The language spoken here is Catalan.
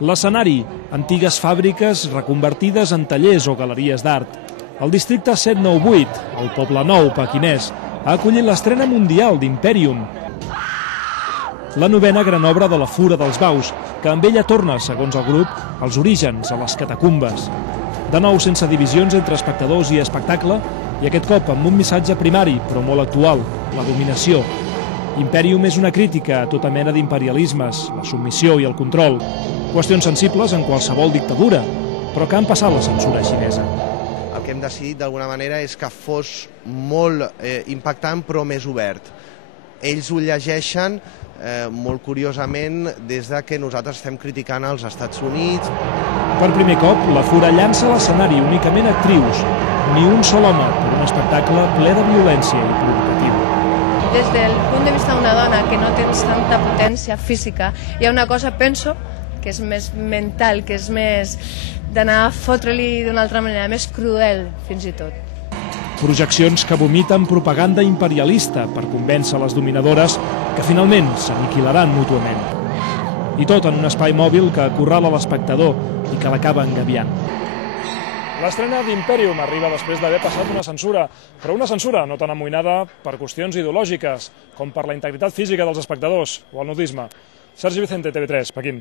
L'escenari, antigues fàbriques reconvertides en tallers o galeries d'art. El districte 798, el Poble Nou pequinès, ha acollit l'estrena mundial d'Imperium, la novena gran obra de la Fura dels Baus, que amb ella torna, segons el grup, als orígens, a les catacumbes. De nou sense divisions entre espectadors i espectacle, i aquest cop amb un missatge primari, però molt actual, la dominació. Imperium és una crítica a tota mena d'imperialismes, la submissió i el control, qüestions sensibles en qualsevol dictadura, però que han passat la censura xinesa. El que hem decidit d'alguna manera és que fos molt impactant però més obert. Ells ho llegeixen molt curiosament des que nosaltres estem criticant als Estats Units. Per primer cop, la Fura llança a l'escenari únicament actrius, ni un sol home, per un espectacle ple de violència i provocatiu. Des del punt de vista d'una dona que no tens tanta potència física, hi ha una cosa, penso, que és més mental, que és més d'anar a fotre-li d'una altra manera, més cruel, fins i tot. Projeccions que vomiten propaganda imperialista per convèncer les dominadores que finalment s'aniquilaran mútuament. I tot en un espai mòbil que acorrala l'espectador i que l'acaba engabiant. L'estrena d'Imperium arriba després d'haver passat una censura, però una censura no tan amoïnada per qüestions ideològiques com per la integritat física dels espectadors o el nudisme. Sergi Vicente, TV3, Pequín.